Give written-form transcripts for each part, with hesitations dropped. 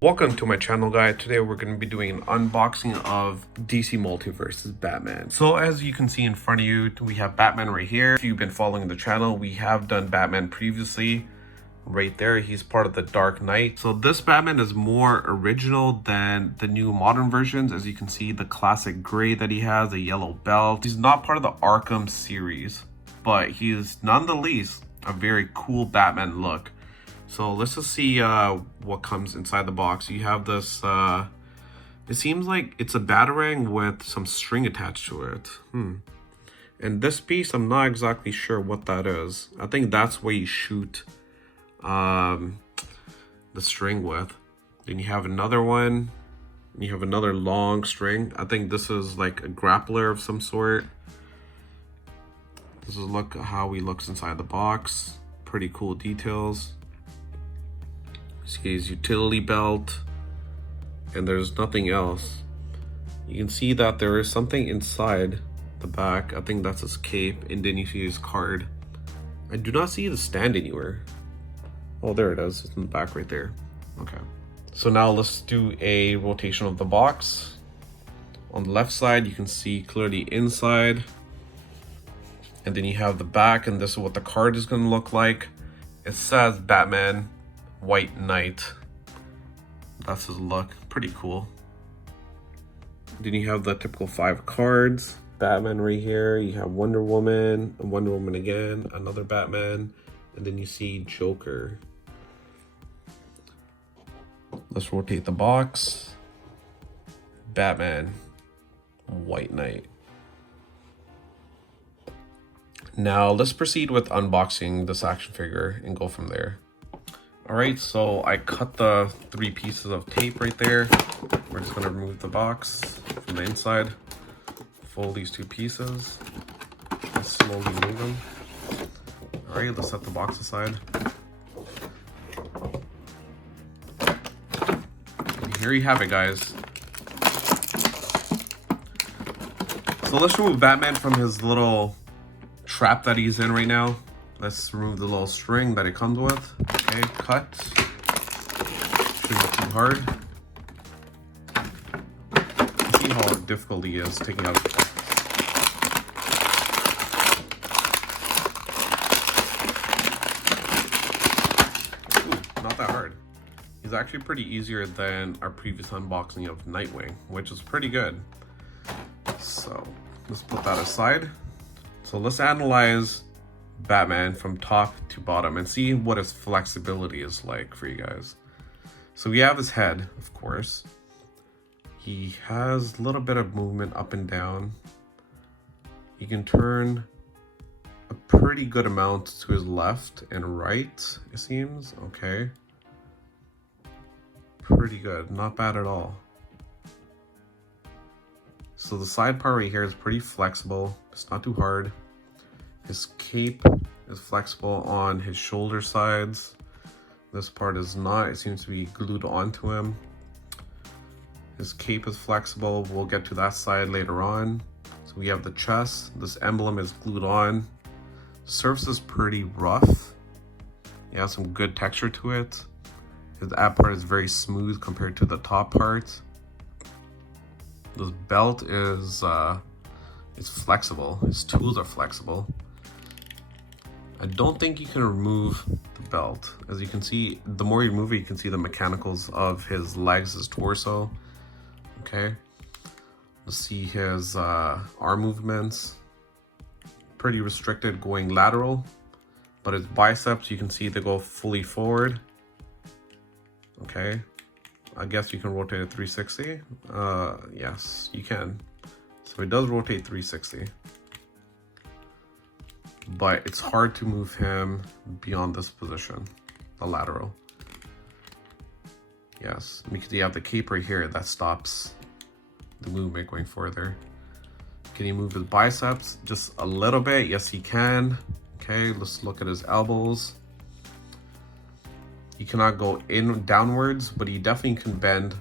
Welcome to my channel, guys. Today we're going to be doing an unboxing of DC Multiverse's Batman. So as you can see in front of you, we have Batman right here. If you've been following the channel, we have done Batman previously. Right there, he's part of the Dark Knight. So this Batman is more original than the new modern versions. As you can see, the classic gray that he has, the yellow belt. He's not part of the Arkham series, but he's nonetheless a very cool Batman look. So let's just see what comes inside the box. You have this, it seems like it's a Batarang with some string attached to it. And this piece, I'm not exactly sure what that is. I think that's where you shoot the string with. Then you have another one. You have another long string. I think this is like a grappler of some sort. This is look how he looks inside the box. Pretty cool details. See his utility belt, and there's nothing else. You can see that there is something inside the back. I think that's his cape, and then you see his card. I do not see the stand anywhere. Oh, there it is. It's in the back right there. Okay. So now let's do a rotation of the box. On the left side, you can see clearly inside. And then you have the back, and this is what the card is going to look like. It says Batman White Knight. That's his look. Pretty cool. Then you have the typical 5 cards. Batman right here. You have Wonder Woman, Wonder Woman again, another Batman, and then you see Joker. Let's rotate the box. Batman White Knight. Now let's proceed with unboxing this action figure and go from there. Alright, so I cut the 3 pieces of tape right there. We're just gonna remove the box from the inside. Fold these 2 pieces. And slowly move them. Alright, let's set the box aside. And here you have it, guys. So let's remove Batman from his little trap that he's in right now. Let's remove the little string that it comes with. Okay, cut. Shouldn't be too hard. See how difficult he is taking out the box. Ooh, not that hard. He's actually pretty easier than our previous unboxing of Nightwing, which is pretty good. So let's put that aside. So let's analyze Batman from top to bottom and see what his flexibility is like for you guys. So we have his head, of course. He has a little bit of movement up and down. He can turn a pretty good amount to his left and right, it seems. Okay. Pretty good, not bad at all. So the side part right here is pretty flexible. It's not too hard. His cape is flexible on his shoulder sides. This part is not. It seems to be glued onto him. His cape is flexible. We'll get to that side later on. So we have the chest. This emblem is glued on. The surface is pretty rough. It has some good texture to it. His ab part is very smooth compared to the top part. This belt is it's flexible. His tools are flexible. I don't think you can remove the belt. As you can see, the more you move it, you can see the mechanicals of his legs, his torso. Okay. Let's see his arm movements. Pretty restricted going lateral, but his biceps, you can see they go fully forward. Okay. I guess you can rotate it 360. Yes, you can. So it does rotate 360. But it's hard to move him beyond this position, the lateral. Yes, because you have the cape right here that stops the movement going further. Can he move his biceps just a little bit? Yes, he can. Okay, let's look at his elbows. He cannot go in downwards, but he definitely can bend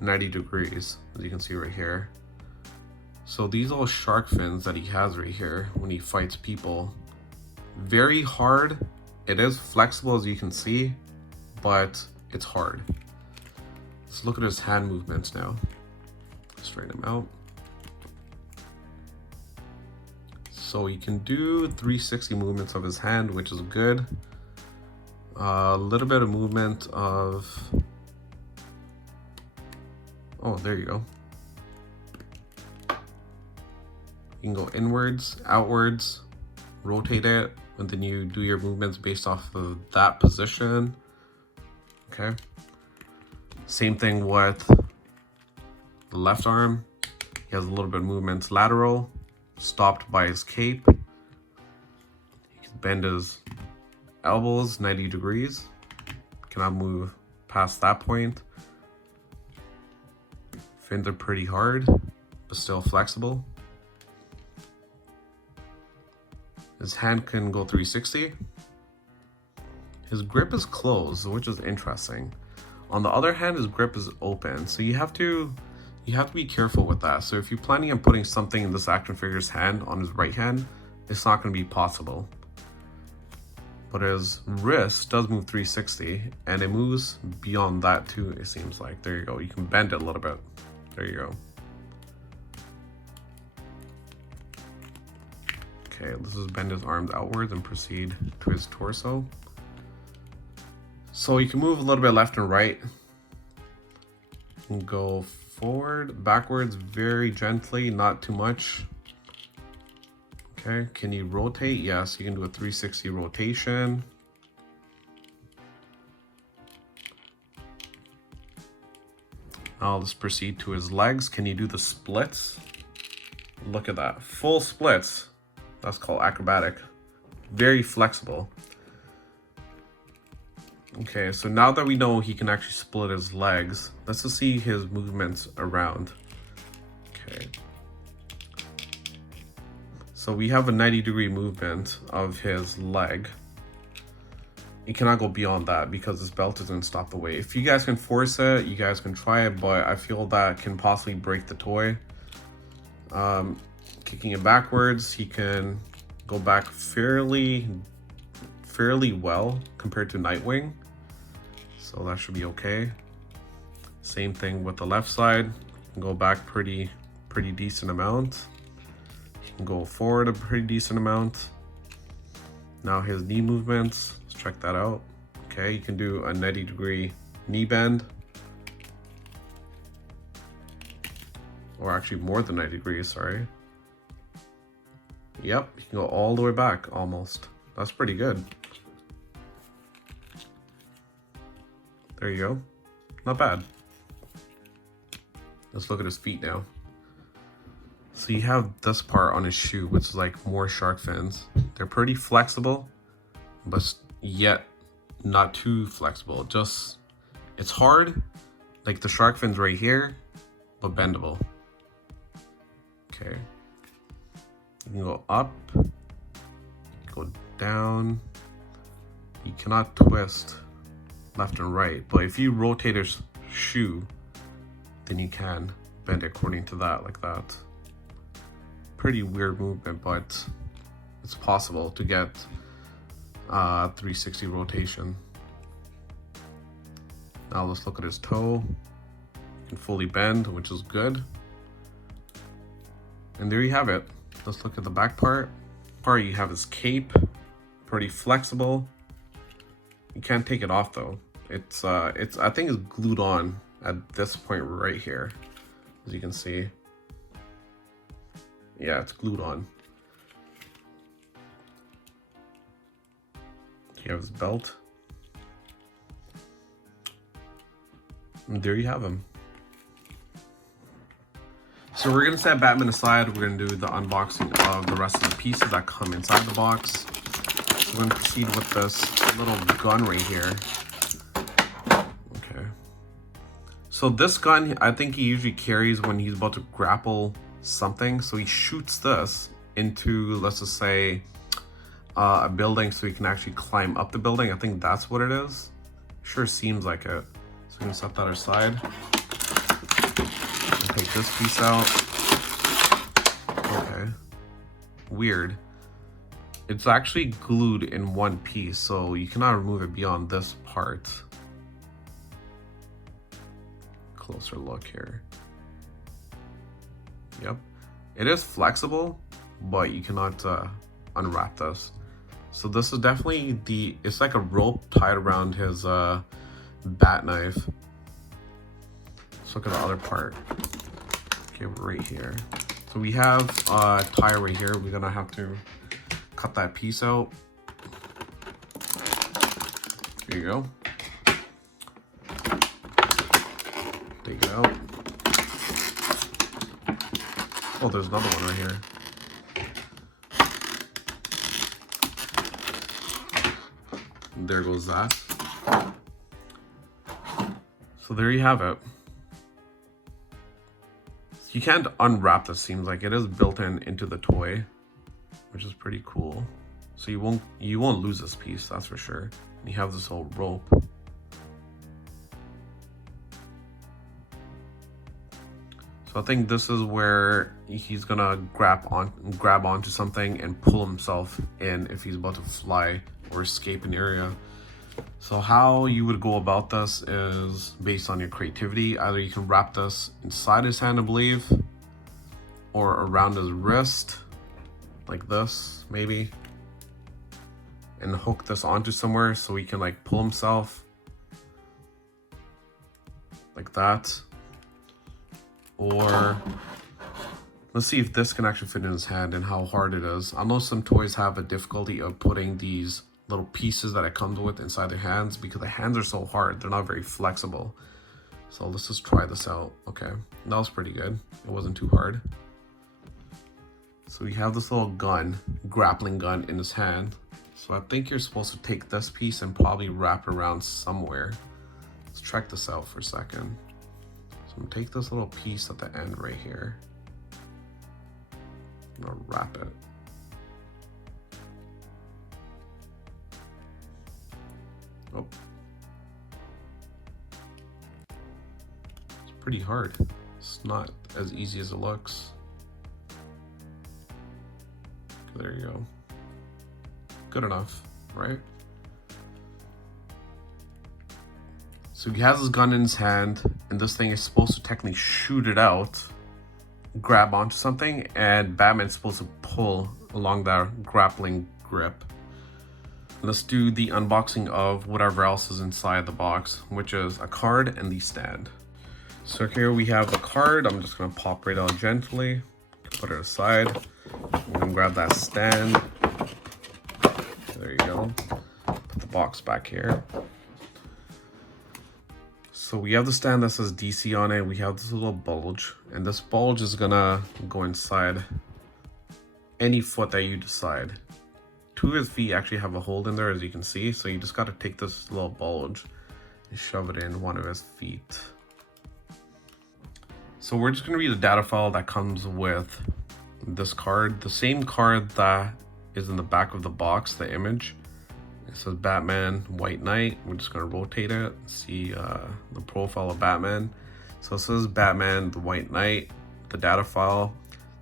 90 degrees, as you can see right here. So these are shark fins that he has right here when he fights people. Very hard. It is flexible, as you can see, but it's hard. Let's look at his hand movements now. Straighten him out. So he can do 360 movements of his hand, which is good. A little bit of movement of... Oh, there you go. You can go inwards, outwards, rotate it, and then you do your movements based off of that position. Okay. Same thing with the left arm. He has a little bit of movements lateral, stopped by his cape. He can bend his elbows 90 degrees. Cannot move past that point. Fins are pretty hard, but still flexible. His hand can go 360. His grip is closed, which is interesting. On the other hand, his grip is open, so you have to be careful with that. So if you're planning on putting something in this action figure's hand on his right hand, it's not going to be possible. But his wrist does move 360, and it moves beyond that too, it seems like. There you go. You can bend it a little bit. There you go. Okay, let's just bend his arms outwards and proceed to his torso. So you can move a little bit left and right. You can go forward, backwards, very gently, not too much. Okay, can you rotate? Yes, you can do a 360 rotation. Now let's proceed to his legs. Can you do the splits? Look at that, full splits. That's called acrobatic. Very flexible. Okay, so now that we know he can actually split his legs, let's just see his movements around. Okay. So we have a 90-degree movement of his leg. You cannot go beyond that because this belt doesn't stop the weight. If you guys can force it, you guys can try it, but I feel that can possibly break the toy. Kicking it backwards, he can go back fairly well compared to Nightwing, so that should be okay. Same thing with the left side, can go back pretty decent amount. He can go forward a pretty decent amount. Now his knee movements, let's check that out. Okay, you can do a 90-degree knee bend, or actually more than 90 degrees, sorry. Yep, you can go all the way back almost. That's pretty good. There you go. Not bad. Let's look at his feet now. So you have this part on his shoe, which is like more shark fins. They're pretty flexible, but yet not too flexible. Just, it's hard, like the shark fins right here, but bendable. Okay. You can go up, go down. You cannot twist left and right, but if you rotate a shoe, then you can bend it according to that, like that. Pretty weird movement, but it's possible to get 360 rotation. Now let's look at his toe. You can fully bend, which is good. And there you have it. Let's look at the back part. You have his cape, pretty flexible. You can't take it off though. It's I think it's glued on at this point right here, as you can see. Yeah, it's glued on. You have his belt. And there you have him. So we're gonna set Batman aside. We're gonna do the unboxing of the rest of the pieces that come inside the box. So we're gonna proceed with this little gun right here. Okay. So this gun, I think he usually carries when he's about to grapple something. So he shoots this into, let's just say, a building so he can actually climb up the building. I think that's what it is. Sure seems like it. So we're gonna set that aside. Take this piece out. Okay. Weird. It's actually glued in one piece, so you cannot remove it beyond this part. closer look here. Yep, it is flexible, but you cannot unwrap this. So this is definitely it's like a rope tied around his bat knife. Let's look at the other part. Okay, right here. So we have a tire right here. We're gonna have to cut that piece out. Here you go. Take it out. Oh, there's another one right here. And there goes that. So there you have it. You can't unwrap this, seems like. It is built into the toy, which is pretty cool. So you won't lose this piece, that's for sure. You have this whole rope. So I think this is where he's gonna grab onto something and pull himself in if he's about to fly or escape an area. So how you would go about this is based on your creativity. Either you can wrap this inside his hand, I believe, or around his wrist, like this, maybe, and hook this onto somewhere so he can like pull himself like that. Or let's see if this can actually fit in his hand and how hard it is. I know some toys have a difficulty of putting these little pieces that it comes with inside their hands because the hands are so hard. They're not very flexible. So let's just try this out. Okay, that was pretty good. It wasn't too hard. So we have this little gun, grappling gun in his hand. So I think you're supposed to take this piece and probably wrap it around somewhere. Let's check this out for a second. So I'm gonna take this little piece at the end right here. I'm gonna wrap it. Oh. It's pretty hard. It's not as easy as it looks. There you go. Good enough, right? So he has his gun in his hand, and this thing is supposed to technically shoot it out, grab onto something, and Batman's supposed to pull along that grappling grip. Let's do the unboxing of whatever else is inside the box, which is a card and the stand. So here we have the card. I'm just gonna pop right out gently, put it aside. I'm gonna grab that stand. There you go. Put the box back here. So we have the stand that says DC on it. We have this little bulge, and this bulge is gonna go inside any foot that you decide. Two of his feet actually have a hole in there, as you can see. So you just gotta take this little bulge and shove it in one of his feet. So we're just gonna read the data file that comes with this card. The same card that is in the back of the box, the image. It says Batman, White Knight. We're just gonna rotate it, see the profile of Batman. So it says Batman, the White Knight, the data file,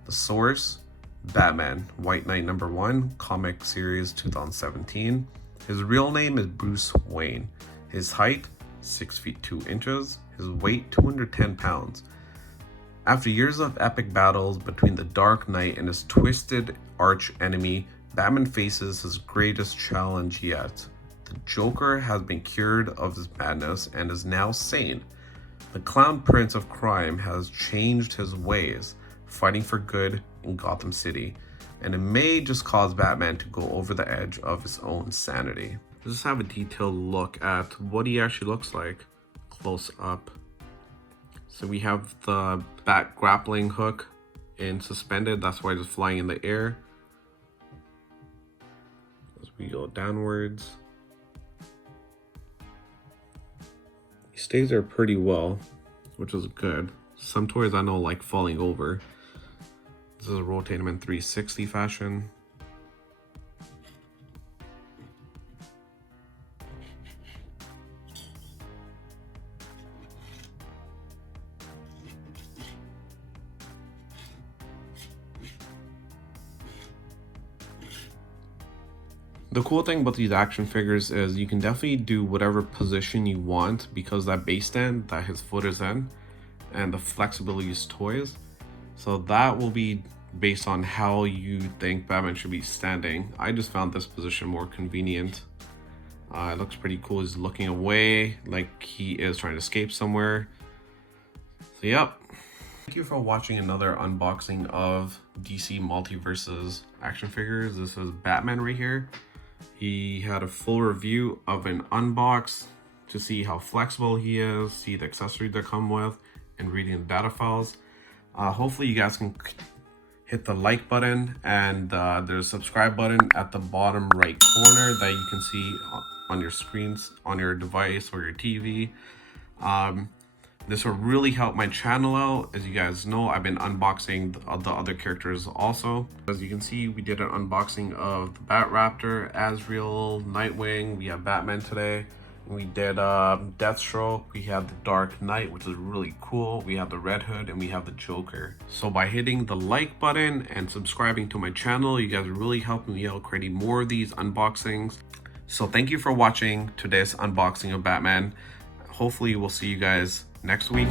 the source, Batman, White Knight #1, comic series 2017. His real name is Bruce Wayne. His height, 6 feet 2 inches. His weight, 210 pounds. After years of epic battles between the Dark Knight and his twisted arch enemy, Batman faces his greatest challenge yet. The Joker has been cured of his madness and is now sane. The Clown Prince of Crime has changed his ways, fighting for good in Gotham City, and it may just cause Batman to go over the edge of his own sanity. Let's just have a detailed look at what he actually looks like close up. So we have the bat grappling hook in suspended, that's why it's flying in the air. As we go downwards, he stays there pretty well, which is good. Some toys I know like falling over. This is a rotate him in 360 fashion. The cool thing about these action figures is you can definitely do whatever position you want because that base stand that his foot is in and the flexibility of toys. So that will be based on how you think Batman should be standing. I just found this position more convenient. It looks pretty cool. He's looking away like he is trying to escape somewhere. So yep. Thank you for watching another unboxing of DC Multiverse's action figures. This is Batman right here. He had a full review of an unbox to see how flexible he is, see the accessories that come with, and reading the data files. Hopefully you guys can hit the like button, and there's a subscribe button at the bottom right corner that you can see on your screens, on your device or your TV. This will really help my channel out. As you guys know, I've been unboxing the other characters also. As you can see, we did an unboxing of the Bat Raptor, Azrael, Nightwing. We have Batman today. We did Deathstroke. We have the Dark Knight, which is really cool. We have the Red Hood, and we have the Joker. So by hitting the like button and subscribing to my channel, you guys are really helping me out creating more of these unboxings. So thank you for watching today's unboxing of Batman. Hopefully we'll see you guys next week.